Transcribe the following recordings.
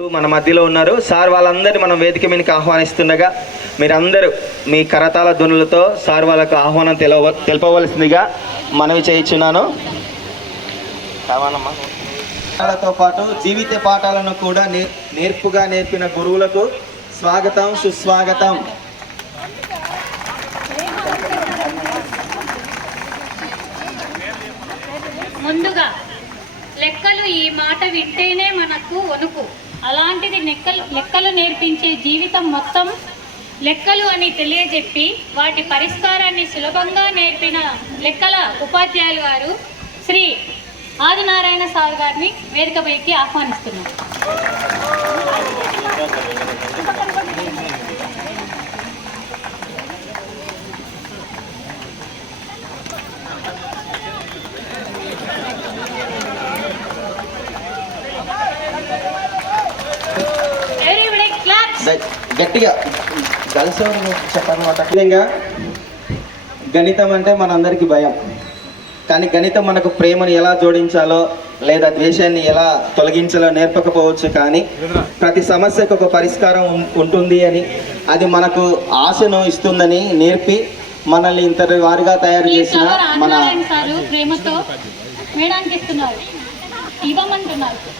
మన మధ్యలో ఉన్నారు. సార్ వాళ్ళందరినీ మనం వేదిక మీదకి ఆహ్వానిస్తుండగా మీరందరూ మీ కరతాల ధ్వనులతో సార్ వాళ్ళకు ఆహ్వానం తెలవ తెలపవలసిందిగా మనవి చేయించున్నాను. కావాలమ్మా పాఠాలతో పాటు జీవిత పాఠాలను కూడా నేర్పుగా నేర్పిన గురువులకు స్వాగతం సుస్వాగతం. ముందుగా లెక్కలు ఈ మాట వింటేనే మనకు వణుకు. అలాంటిది లెక్కలు లెక్కలు నేర్పించే జీవితం మొత్తం లెక్కలు అని తెలియజెప్పి వాటి పరిష్కారాన్ని సులభంగా నేర్పిన లెక్కల ఉపాధ్యాయులు గారు శ్రీ ఆదినారాయణ సార్ గారిని వేదికపైకి ఆహ్వానిస్తున్నారు Everybody claps. గ- గట్టిగా కలిసి చెప్పనమాట విధంగా గణితం అంటే మనందరికీ భయం. కానీ గణితం మనకు ప్రేమను ఎలా జోడించాలో లేదా ద్వేషాన్ని ఎలా తొలగించాలో నేర్పకపోవచ్చు కానీ ప్రతి సమస్యకు ఒక పరిష్కారం ఉంటుంది అని అది మనకు ఆశను ఇస్తుందని నేర్పి మనల్ని ఇంతటి వారిగా తయారు చేసిన మన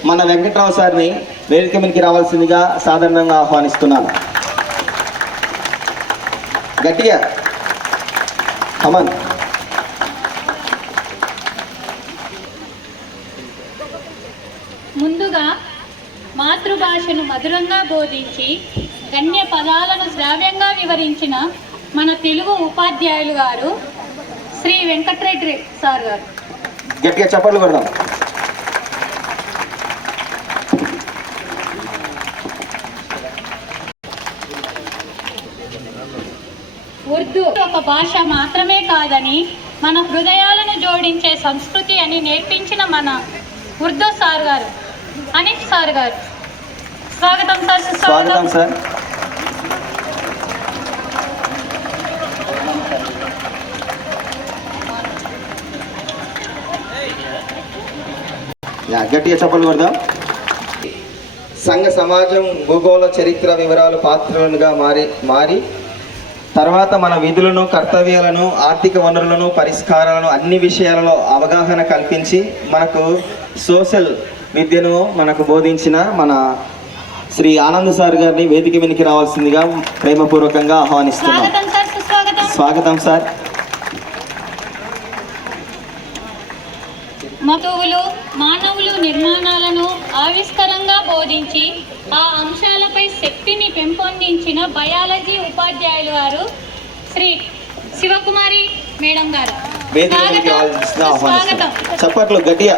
మన వెంకట్రావు సార్ని వేదిక మీదకి రావాల్సిందిగా సాధారణంగా ఆహ్వానిస్తున్నాను. గట్టిగా. అమన్ ముందుగా మాతృభాషను మధురంగా బోధించి గణ్య పదాలను శ్రావ్యంగా వివరించిన మన తెలుగు ఉపాధ్యాయులు గారు శ్రీ వెంకటరెడ్డి సార్ గారు. గట్టిగా చప్పట్లు కొడదాం ఉర్దూ ఒక భాష మాత్రమే కాదని మన హృదయాలను జోడించే సంస్కృతి అని నేర్పించిన మన ఉర్దూ సార్ గారు అనిత్ సార్ గారు. స్వాగతం సార్ స్వాగతం సార్. యా, గట్టిగా చప్పట్లు కొడదాం. సంఘ సమాజం భూగోళ చరిత్ర వివరాలు పాత్రలుగా మారి మారి తర్వాత మన విధులను కర్తవ్యాలను ఆర్థిక వనరులను పరిష్కారాలను అన్ని విషయాలలో అవగాహన కల్పించి మనకు సోషల్ విద్యను మనకు బోధించిన మన శ్రీ ఆనంద్ సార్ గారిని వేదిక మీదకి రావాల్సిందిగా ప్రేమపూర్వకంగా ఆహ్వానిస్తున్నాం. స్వాగతం సార్ సుస్వాగతం. స్వాగతం సార్. మతువులు మానవులు నిర్మాణాలను ఆవిష్కరంగా బోధించి ఆ అంశాలపై శక్తిని పెంపొందించిన బయాలజీ ఉపాధ్యాయులు గారు శ్రీ శివకుమారి మేడం గారు. స్వాగతం, చప్పట్లు గట్టిగా.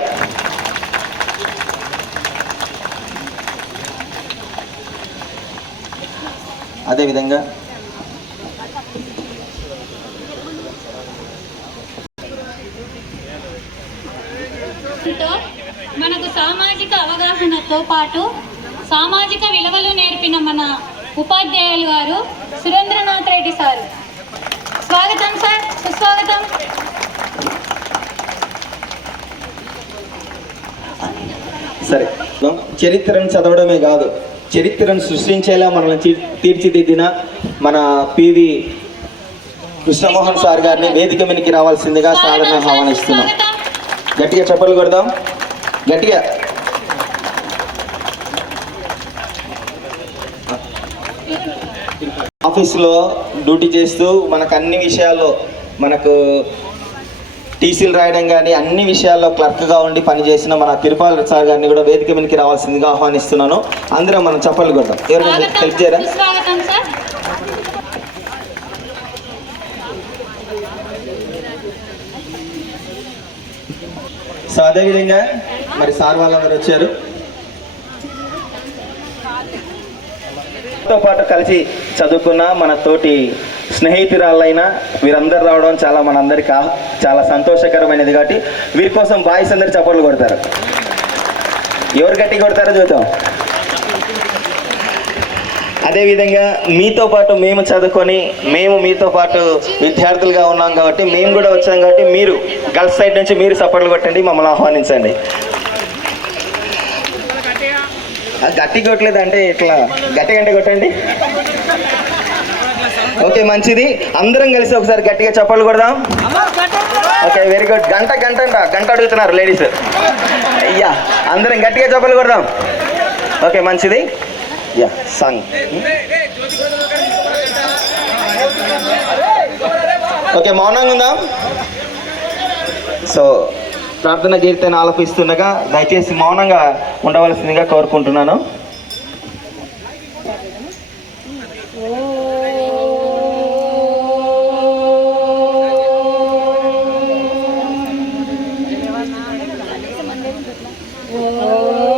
అదేవిధంగా మనకు సామాజిక అవగాహనతో పాటు సామాజిక విలువలు నేర్పిన మన ఉపాధ్యాయులు గారు సురేంద్రనాథ్ రెడ్డి సార్. స్వాగతం సార్ సుస్వాగతం. సరే చరిత్రను చదవడమే కాదు చరిత్రను సృష్టించేలా మనల్ని తీర్చిదిద్దిన మన పివి కృష్ణమోహన్ సార్ గారిని వేదిక మీదకి రావాల్సిందిగా సాధన ఆహ్వానిస్తున్నాం. గట్టిగా చప్పట్లు కొడదాం. గట్టిగా. ఆఫీస్లో డ్యూటీ చేస్తూ మనకు అన్ని విషయాల్లో మనకు టీసీలు రాయడం కానీ అన్ని విషయాల్లో క్లర్క్గా ఉండి పనిచేసిన మన తిరుపాల సార్ గారిని కూడా వేదిక మీదకి రావాల్సిందిగా ఆహ్వానిస్తున్నాను. అందరం మనం చప్పట్లు కొడదాం. ఎవరైనా స్వాగతం హెల్ప్ చేయరా? సో అదేవిధంగా మరి సార్ వాళ్ళందరూ వచ్చారు. తో పాటు కలిసి చదువుకున్న మన తోటి స్నేహితురాళ్ళైనా వీరందరూ రావడం చాలా మనందరికి ఆ- చాలా సంతోషకరమైనది కాబట్టి వీరి కోసం బాయ్స్ అందరు చప్పట్లు కొడతారు. ఎవరు గట్టి కొడతారో చూద్దాం. అదేవిధంగా మీతో పాటు మేము చదువుకొని మేము మీతో పాటు విద్యార్థులుగా ఉన్నాం కాబట్టి మేము కూడా వచ్చాం కాబట్టి మీరు గర్ల్స్ సైడ్ నుంచి మీరు సపోర్ట్లు కొట్టండి మమ్మల్ని ఆహ్వానించండి. అది గట్టి కొట్టలేదు అంటే ఇట్లా గట్టి గంట కొట్టండి. ఓకే మంచిది. అందరం కలిసి ఒకసారి గట్టిగా చప్పట్లు కొడదాం. ఓకే వెరీ గుడ్ గంట గంట గంట అడుగుతున్నారు లేడీస్ అయ్యా అందరం గట్టిగా చప్పట్లు కొడదాం. ఓకే మంచిది. యా సాంగ్ ఓకే మౌనంగా ఉందాం. సో ప్రార్థన కీర్తన ఆలపిస్తుండగా దయచేసి మౌనంగా ఉండవలసిందిగా కోరుకుంటున్నాను. Oh.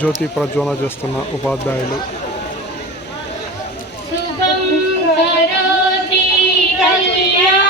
జ్యోతి ప్రజ్వల చేస్తున్న ఉపాధ్యాయులు. సుఖం కరోతి కళ్యాణం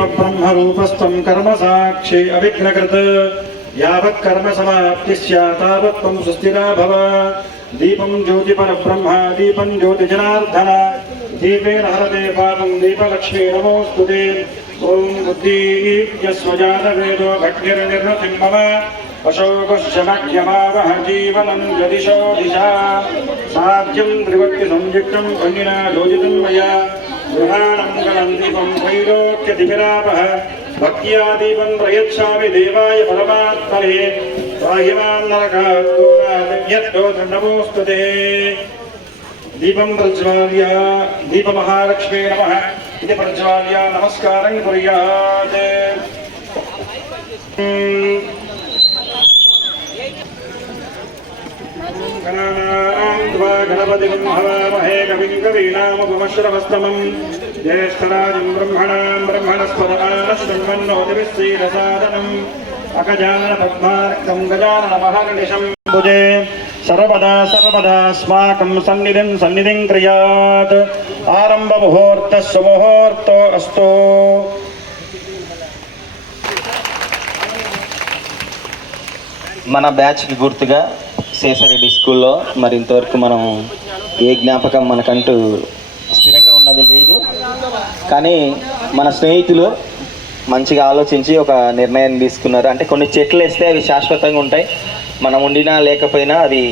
भूदीपब्रह्मरूपस्थं कर्मसाक्षी अविघ्नकृत यावत् कर्म समाप्ति स्यात् तावत् त्वं सुस्थिरा भव। दीपं ज्योतिपरब्रह्म, दीपं ज्योतिजनार्दन। दीपेन हरते पापं दीपलक्ष्मी नमोऽस्तु ते। ॐ बुद्धियस्वजातवेदो भग्निर्निर्वृतिं मम। अशोकश्चमख्यमावह जीवनं यदिशो दिशा। साध्यं त्रिवक्तिसंयुक्तं भङ्गिना योजितं मया। गृहाणमङ्गलम् देवाय परमात्मने। नमोऽस्तु ते। दीपं प्रज्वाल्य दीपमहालक्ष्मी नमः। इति प्रज्वाल्य नमस्कारं कुर्यात्। गणानाम् त्वा गणपतिं हवामहे कविं कवीनामुपमश्रवस्तमं ज्येष्ठराजं ब्रह्मणां ब्रह्मणस्पदानशृण्वन्नोतिभिः श्रीरसादनम् अगजानन पद्मार्कं गजाननमहर्निशं भुजे सर्वदा सर्वदास्माकं सन्निधिं सन्निधिं क्रियात् आरम्भमुहूर्तः सुमुहूर्तो अस्तु మన బ్యాచ్కి గుర్తుగా శేషారెడ్డి స్కూల్లో మరి ఇంతవరకు మనం ఏ జ్ఞాపకం మనకంటూ స్థిరంగా ఉన్నది లేదు. కానీ మన స్నేహితులు మంచిగా ఆలోచించి ఒక నిర్ణయం తీసుకున్నారు. అంటే కొన్ని చెట్లు వేస్తే అవి శాశ్వతంగా ఉంటాయి. మనం ఉండినా లేకపోయినా అది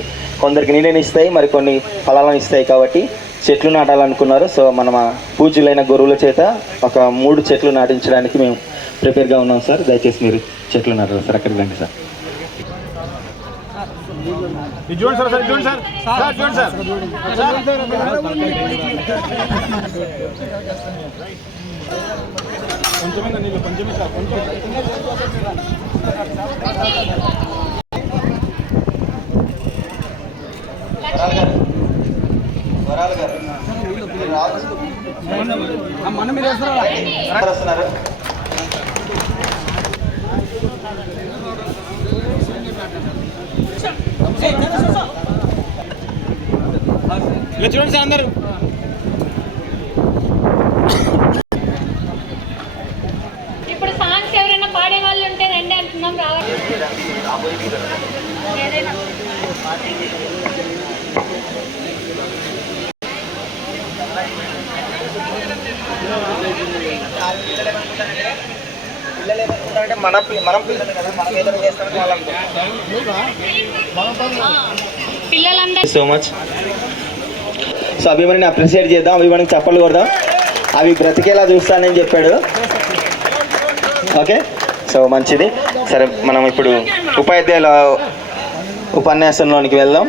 కొందరికి నీళ్ళని ఇస్తాయి మరి కొన్ని ఫలాలను ఇస్తాయి కాబట్టి చెట్లు నాటాలనుకున్నారు. సో మన పూజలైన గురువుల చేత ఒక మూడు చెట్లు నాటించడానికి మేము ప్రిపేర్గా ఉన్నాం సార్. దయచేసి మీరు చెట్లు నాటాలి సార్. అక్కడికి రండి సార్. చూడండి సార్ చూడండి సార్ సార్ చూడండి సార్. కొంచెమే కొంచెమే సార్ కొంచెం. ఇప్పుడు సాంగ్స్ ఎవరైనా పాడే వాళ్ళు ఉంటే రండి అంటున్నాం రావాలి. ఏదైనా. పిల్లలు ఏమనుకుంటారంటే మన మనం పిల్లలు కదా మనం ఏదైనా పిల్లలందరూ సో మచ్ సో అభిమానిని అప్రిషియేట్ చేద్దాం. అభిమానికి చప్పట్లు కొడదాం. అవి బ్రతికేలా చూస్తానని చెప్పాడు. ఓకే సో మంచిది. సరే మనం ఇప్పుడు ఉపాధ్యాయుల ఉపన్యాసంలోనికి వెళ్దాం.